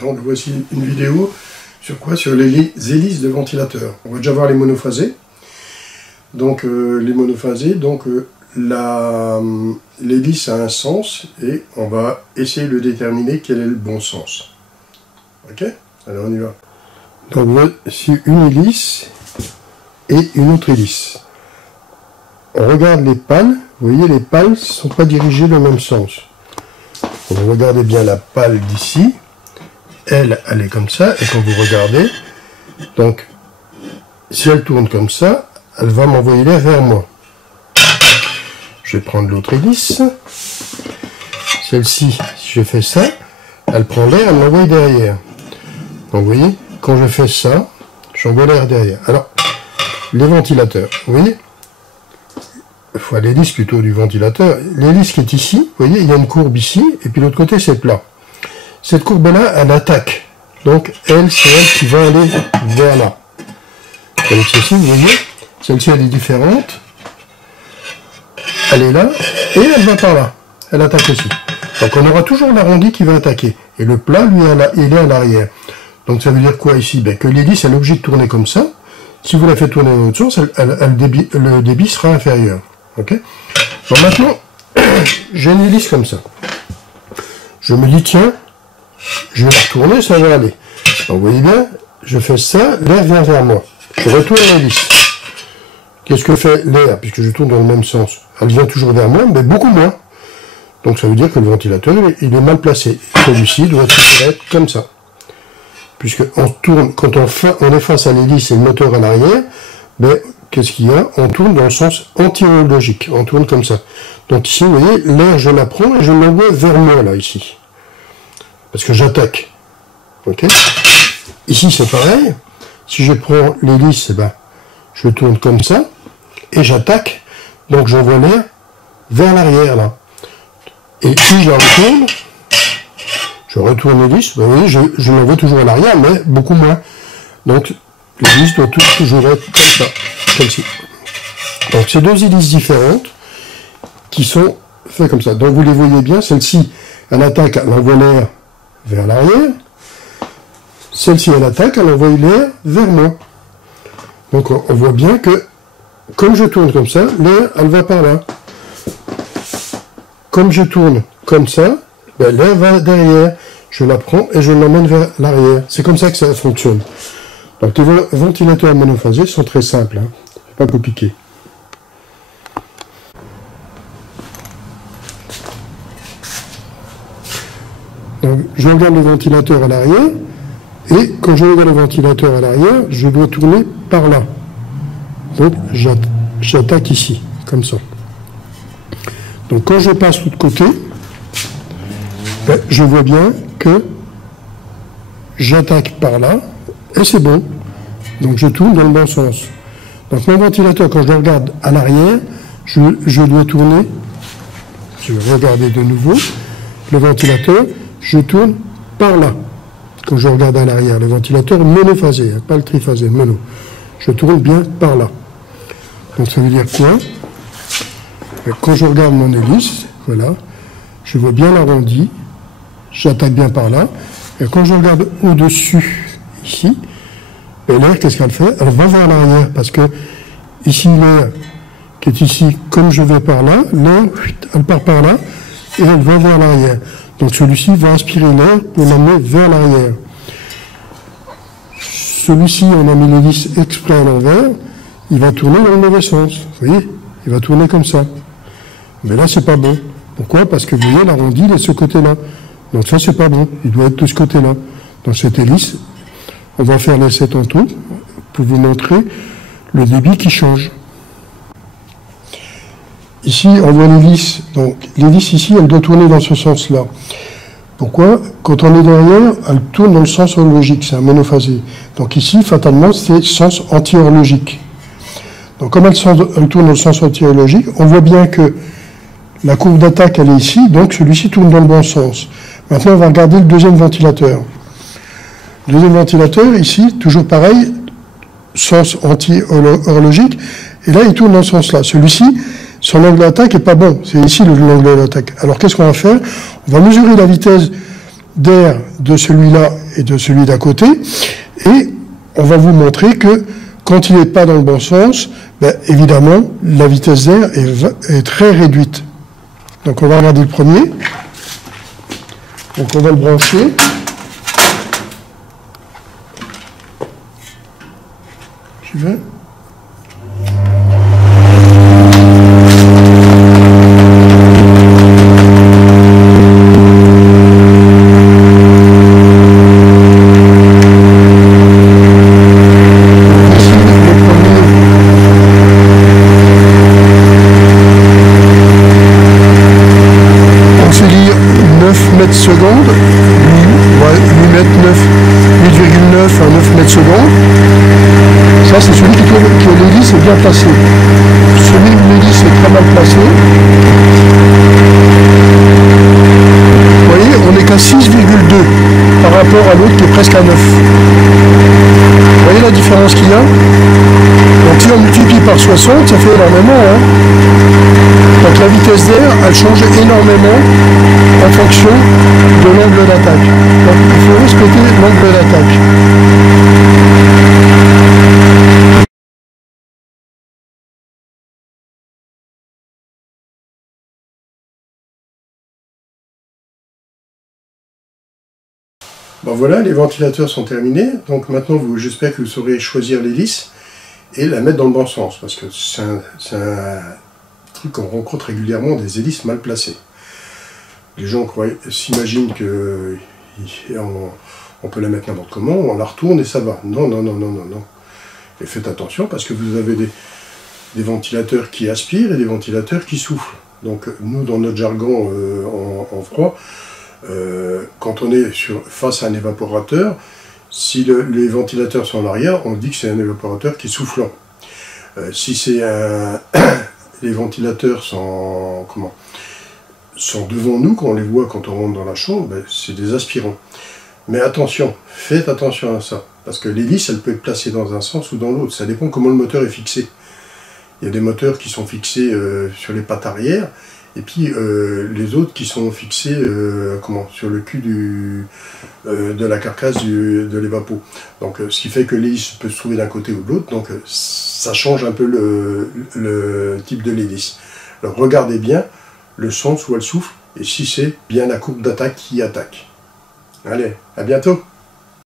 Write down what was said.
Donc voici une vidéo sur quoi? Sur les hélices de ventilateur. On va déjà voir les monophasés. Donc les monophasés, donc l'hélice a un sens et on va essayer de déterminer quel est le bon sens. Ok? Alors on y va. Donc voici une hélice et une autre hélice. On regarde les pales. Vous voyez, les pales ne sont pas dirigées dans le même sens. Donc, regardez bien la pale d'ici. Elle est comme ça. Et quand vous regardez, donc, si elle tourne comme ça, elle va m'envoyer l'air vers moi. Je vais prendre l'autre hélice. Celle-ci, si je fais ça, elle prend l'air, elle m'envoie derrière. Donc, vous voyez, quand je fais ça, j'envoie l'air derrière. Alors, les ventilateurs, vous voyez, enfin l'hélice plutôt du ventilateur, l'hélice qui est ici, vous voyez, il y a une courbe ici, et puis l'autre côté c'est plat. Cette courbe-là, elle attaque. Donc elle, c'est elle qui va aller vers là. Avec celle-ci, vous voyez, celle-ci elle est différente. Elle est là, et elle va par là. Elle attaque aussi. Donc on aura toujours l'arrondi qui va attaquer. Et le plat, lui, il est à l'arrière. Donc ça veut dire quoi ici? Ben, que l'hélice, elle est obligée de tourner comme ça. Si vous la faites tourner dans l'autre sens, le débit sera inférieur. Ok. Donc maintenant, j'ai une hélice comme ça. Je me dis, tiens, je vais la retourner, ça va aller. Donc vous voyez bien, je fais ça, l'air vient vers moi. Je retourne l'hélice. Qu'est-ce que fait l'air, puisque je tourne dans le même sens? Elle vient toujours vers moi, mais beaucoup moins. Donc ça veut dire que le ventilateur, il est mal placé. Celui-ci doit être comme ça. Puisque on tourne, quand on est face à l'hélice et le moteur à l'arrière, ben, qu'est-ce qu'il y a? On tourne dans le sens anti-horlogique. On tourne comme ça. Donc ici, vous voyez, l'air, je la prends et je l'envoie vers moi, là, ici. Parce que j'attaque. Ok? Ici, c'est pareil. Si je prends l'hélice, eh ben, je tourne comme ça et j'attaque. Donc j'envoie l'air vers l'arrière, là. Et si je la retourne, je retourne l'hélice, ben, vous voyez, je l'envoie toujours à l'arrière, mais beaucoup moins. Donc, l'hélice doit toujours être comme ça, comme-ci. Donc, c'est deux hélices différentes qui sont faites comme ça. Donc, vous les voyez bien, celle-ci, elle attaque, elle envoie l'air vers l'arrière. Celle-ci, elle attaque, elle envoie l'air vers moi. Donc, on voit bien que, comme je tourne comme ça, l'air, elle va par là. Comme je tourne comme ça, ben, l'air va derrière. Je la prends et je l'emmène vers l'arrière. C'est comme ça que ça fonctionne. Donc les ventilateurs monophasés sont très simples, hein. C'est pas compliqué. Donc je regarde le ventilateur à l'arrière, et quand je regarde le ventilateur à l'arrière, je dois tourner par là. Donc j'attaque ici, comme ça. Donc quand je passe de l'autre côté, ben, je vois bien que j'attaque par là, et c'est bon. Donc je tourne dans le bon sens. Donc mon ventilateur, quand je le regarde à l'arrière, je dois tourner, je vais regarder de nouveau, le ventilateur, je tourne par là. Quand je regarde à l'arrière, le ventilateur monophasé, pas le triphasé, mono. Je tourne bien par là. Donc ça veut dire quoi? Quand je regarde mon hélice, voilà, je vois bien l'arrondi, j'attaque bien par là, et quand je regarde au-dessus, ici, l'air, qu'est-ce qu'elle fait? Elle va vers l'arrière, parce que ici, l'air qui est ici, comme je vais par là, l'air, elle part par là, et elle va vers l'arrière. Donc celui-ci va aspirer l'air pour l'amener vers l'arrière. Celui-ci, on a mis l'hélice exprès à l'envers, il va tourner dans le mauvais sens. Vous voyez? Il va tourner comme ça. Mais là, c'est pas bon. Pourquoi? Parce que vous voyez, l'arrondi, il est de ce côté-là. Donc ça, c'est pas bon. Il doit être de ce côté-là. Dans cette hélice, on va faire l'essai tantôt pour vous montrer le débit qui change. Ici, on voit l'hélice. Donc l'hélice ici, elle doit tourner dans ce sens-là. Pourquoi? Quand on est derrière, elle tourne dans le sens horlogique. C'est un monophasé. Donc ici, fatalement, c'est sens anti-horlogique. Donc comme elle tourne dans le sens anti-horlogique, on voit bien que la courbe d'attaque, elle est ici, donc celui-ci tourne dans le bon sens. Maintenant, on va regarder le deuxième ventilateur. Le deuxième ventilateur, ici, toujours pareil, sens anti-horlogique, et là, il tourne dans ce sens-là. Celui-ci, son angle d'attaque n'est pas bon, c'est ici l'angle d'attaque. Alors, qu'est-ce qu'on va faire? On va mesurer la vitesse d'air de celui-là et de celui d'à côté, et on va vous montrer que quand il n'est pas dans le bon sens, ben, évidemment, la vitesse d'air est très réduite. Donc on va regarder le premier. Donc on va le brancher. Tu veux ? Secondes, 8 mètres 9, 8,9 à 9 mètres secondes. Ça, c'est celui que l'hélice est bien placé. Celui où l'hélice est très mal placé. Vous voyez, on n'est qu'à 6,2 par rapport à l'autre qui est presque à 9. Vous voyez la différence qu'il y a? Donc si on multiplie par 60, ça fait énormément. Hein. Donc la vitesse d'air, elle change énormément en fonction de l'angle d'attaque. Donc il faut respecter l'angle d'attaque. Bon voilà, les ventilateurs sont terminés. Donc maintenant, j'espère que vous saurez choisir l'hélice et la mettre dans le bon sens. Parce que c'est un truc qu'on rencontre régulièrement, des hélices mal placées. Les gens s'imaginent que on peut la mettre n'importe comment, on la retourne et ça va. Non, non, non, non, non, non. Et faites attention parce que vous avez des ventilateurs qui aspirent et des ventilateurs qui soufflent. Donc nous, dans notre jargon en froid, quand on est face à un évaporateur, si les ventilateurs sont en arrière, on dit que c'est un évaporateur qui est soufflant. Si c'est les ventilateurs sont devant nous, quand on les voit quand on rentre dans la chambre, ben, c'est des aspirants. Mais attention, faites attention à ça, parce que l'hélice, elle peut être placée dans un sens ou dans l'autre, ça dépend comment le moteur est fixé. Il y a des moteurs qui sont fixés sur les pattes arrière, et puis les autres qui sont fixés sur le cul de la carcasse de l'évapo. Donc ce qui fait que l'hélice peut se trouver d'un côté ou de l'autre, donc ça change un peu le type de l'hélice. Alors regardez bien le sens où elle souffle, et si c'est bien la courbe d'attaque qui attaque. Allez, à bientôt!